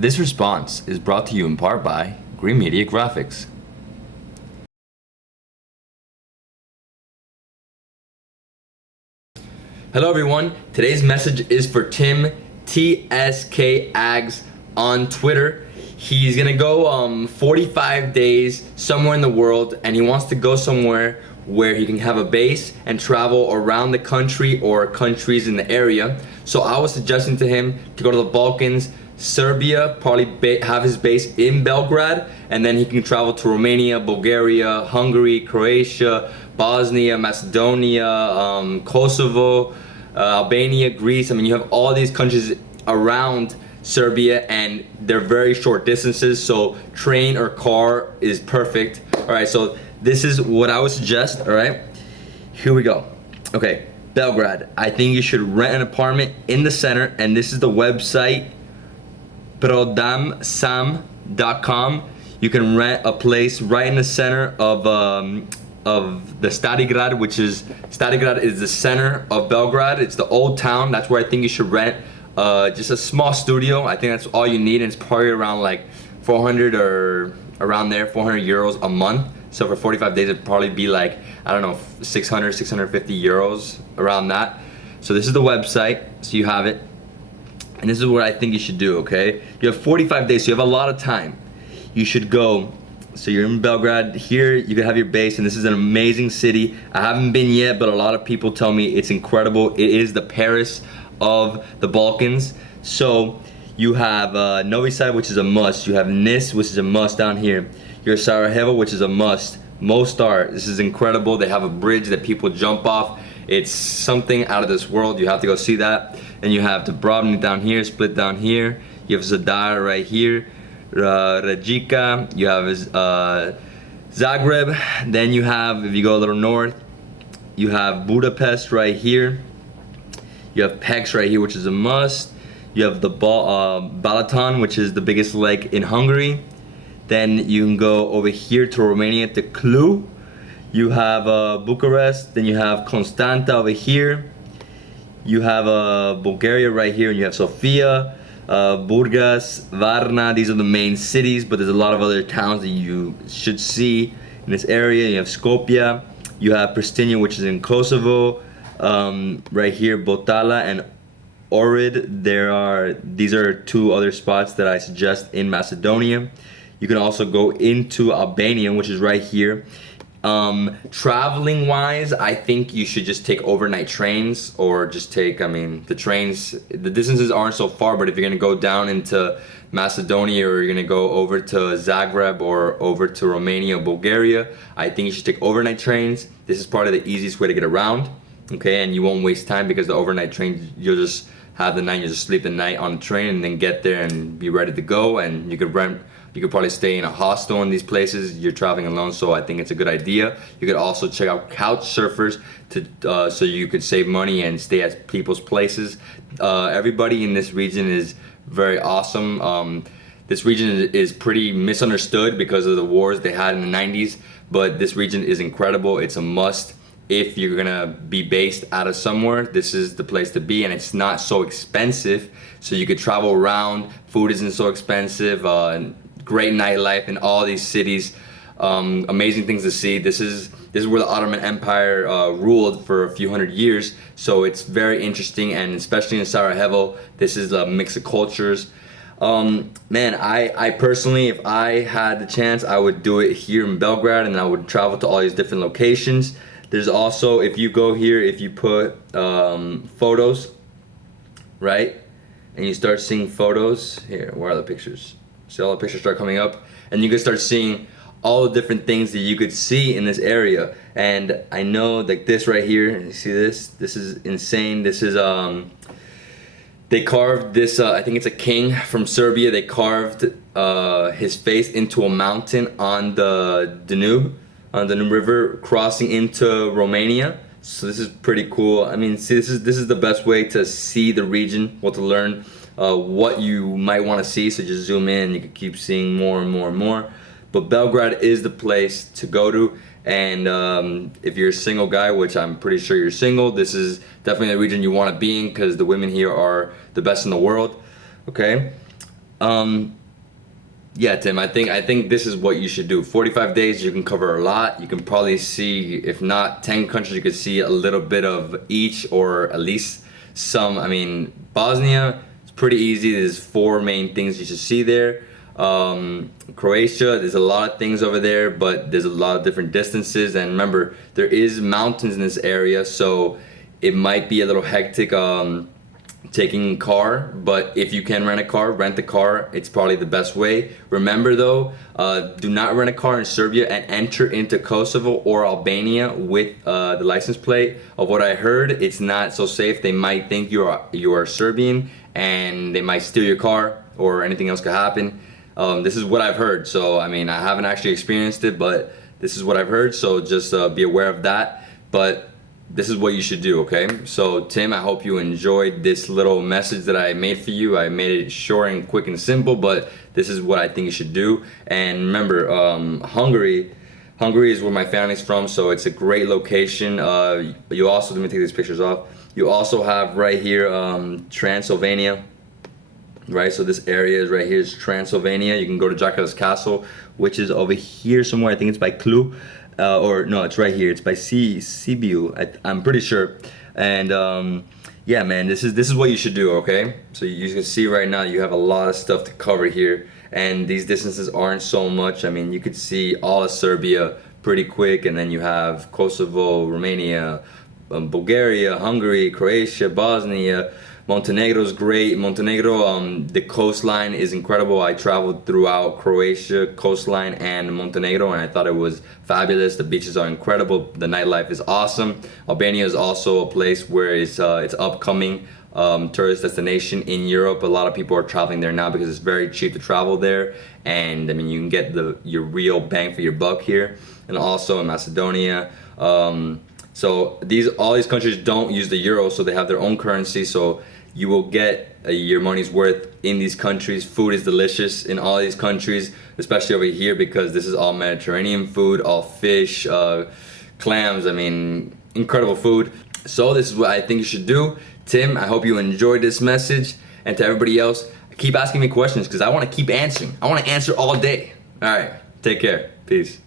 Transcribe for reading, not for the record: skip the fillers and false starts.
This response is brought to you in part by Green Media Graphics. Hello everyone, today's message is for Tim TSK Ags on Twitter. He's gonna go 45 days somewhere in the world, and he wants to go somewhere where he can have a base and travel around the country or countries in the area. So I was suggesting to him to go to the Balkans, Serbia, probably have his base in Belgrade, and then he can travel to Romania, Bulgaria, Hungary, Croatia, Bosnia, Macedonia, Kosovo, Albania, Greece. I mean, you have all these countries around Serbia, and they're very short distances, so train or car is perfect. All right, so this is what I would suggest. All right, here we go. Okay, Belgrade. I think you should rent an apartment in the center, and this is the website prodamsam.com. You can rent a place right in the center of the Starigrad, which is Starigrad is the center of Belgrade. It's the old town. That's where I think you should rent just a small studio. I think that's all you need, and it's probably around like 400 or around there, 400 euros a month. So for 45 days, it'd probably be like, I don't know, 600, 650 euros, around that. So this is the website, so you have it. And this is what I think you should do, okay? You have 45 days, so you have a lot of time. You should go, so you're in Belgrade. Here, you can have your base, and this is an amazing city. I haven't been yet, but a lot of people tell me it's incredible. It is the Paris of the Balkans. So you have Novi Sad, which is a must. You have Nis, which is a must down here. You have Sarajevo, which is a must. Mostar, this is incredible. They have a bridge that people jump off. It's something out of this world. You have to go see that. And you have Dubrovnik down here, Split down here. You have Zadar right here. Rijeka. You have Zagreb. Then you have, if you go a little north, you have Budapest right here. You have Pécs right here, which is a must. You have the Balaton, which is the biggest lake in Hungary. Then you can go over here to Romania, to Cluj. You have Bucharest. Then you have Constanta over here. You have Bulgaria right here, and you have Sofia, Burgas, Varna. These are the main cities, but there's a lot of other towns that you should see in this area. You have Skopje. You have Pristina, which is in Kosovo. Right here, Botala and Ohrid. These are two other spots that I suggest in Macedonia. You can also go into Albania, which is right here. Traveling wise, I think you should just take overnight trains, or just take, I mean, the trains, the distances aren't so far, but if you're gonna go down into Macedonia, or you're gonna go over to Zagreb or over to Romania, Bulgaria, I think you should take overnight trains. This is probably the easiest way to get around, okay? And you won't waste time, because the overnight trains, you'll just have the night, you just sleep the night on the train and then get there and be ready to go. And you could probably stay in a hostel in these places. You're traveling alone, so I think it's a good idea. You could also check out couch surfers so you could save money and stay at people's places. Everybody in this region is very awesome. This region is pretty misunderstood because of the wars they had in the 90s, but this region is incredible. It's a must. If you're gonna be based out of somewhere, this is the place to be, and it's not so expensive, so you could travel around. Food isn't so expensive. Great nightlife in all these cities. Amazing things to see. This is where the Ottoman Empire ruled for a few hundred years, so it's very interesting. And especially in Sarajevo, this is a mix of cultures. Man, I personally, if I had the chance, I would do it here in Belgrade, and I would travel to all these different locations. There's also, if you go here, if you put photos, right, and you start seeing photos, here, where are the pictures? See, all the pictures start coming up, and you can start seeing all the different things that you could see in this area. And I know, like this right here, you see this? This is insane. This is, they carved this, I think it's a king from Serbia. They carved his face into a mountain on the Danube River, crossing into Romania. So this is pretty cool. I mean, see, this is the best way to see the region, well, to learn what you might want to see. So just zoom in, you can keep seeing more and more and more. But Belgrade is the place to go to. And if you're a single guy, which I'm pretty sure you're single, this is definitely the region you want to be in, because the women here are the best in the world. Okay, Yeah, Tim, I think this is what you should do. 45 days, you can cover a lot. You can probably see, if not 10 countries, you could see a little bit of each, or at least some. I mean, Bosnia, it's pretty easy. There's 4 main things you should see there. Croatia, there's a lot of things over there, but there's a lot of different distances. And remember, there is mountains in this area, so it might be a little hectic taking a car, but if you can rent a car. It's probably the best way. Remember though, do not rent a car in Serbia and enter into Kosovo or Albania with the license plate. Of what I heard, it's not so safe. They might think you are Serbian, and they might steal your car, or anything else could happen. This is what I've heard. So I mean, I haven't actually experienced it, but this is what I've heard. So just be aware of that. But this is what you should do, okay? So Tim, I hope you enjoyed this little message that I made for you. I made it short and quick and simple, but this is what I think you should do. And remember, Hungary is where my family's from, so it's a great location. You also, let me take these pictures off. You also have right here Transylvania, right? So this area is right here is Transylvania. You can go to Dracula's Castle, which is over here somewhere. I think it's by Cluj. Or no, it's right here. It's by Sibiu. I'm pretty sure. And yeah, man, this is what you should do. Okay, so you can see right now you have a lot of stuff to cover here, and these distances aren't so much. I mean, you could see all of Serbia pretty quick, and then you have Kosovo, Romania, Bulgaria, Hungary, Croatia, Bosnia. Montenegro's great. Montenegro, the coastline is incredible. I traveled throughout Croatia coastline and Montenegro, and I thought it was fabulous. The beaches are incredible. The nightlife is awesome. Albania is also a place where it's upcoming tourist destination in Europe. A lot of people are traveling there now because it's very cheap to travel there, and I mean, you can get your real bang for your buck here. And also in Macedonia. So all these countries don't use the euro, so they have their own currency. So you will get your money's worth in these countries. Food is delicious in all these countries, especially over here, because this is all Mediterranean food, all fish, clams. I mean, incredible food. So this is what I think you should do. Tim, I hope you enjoyed this message. And to everybody else, keep asking me questions, because I want to keep answering. I want to answer all day. All right, take care. Peace.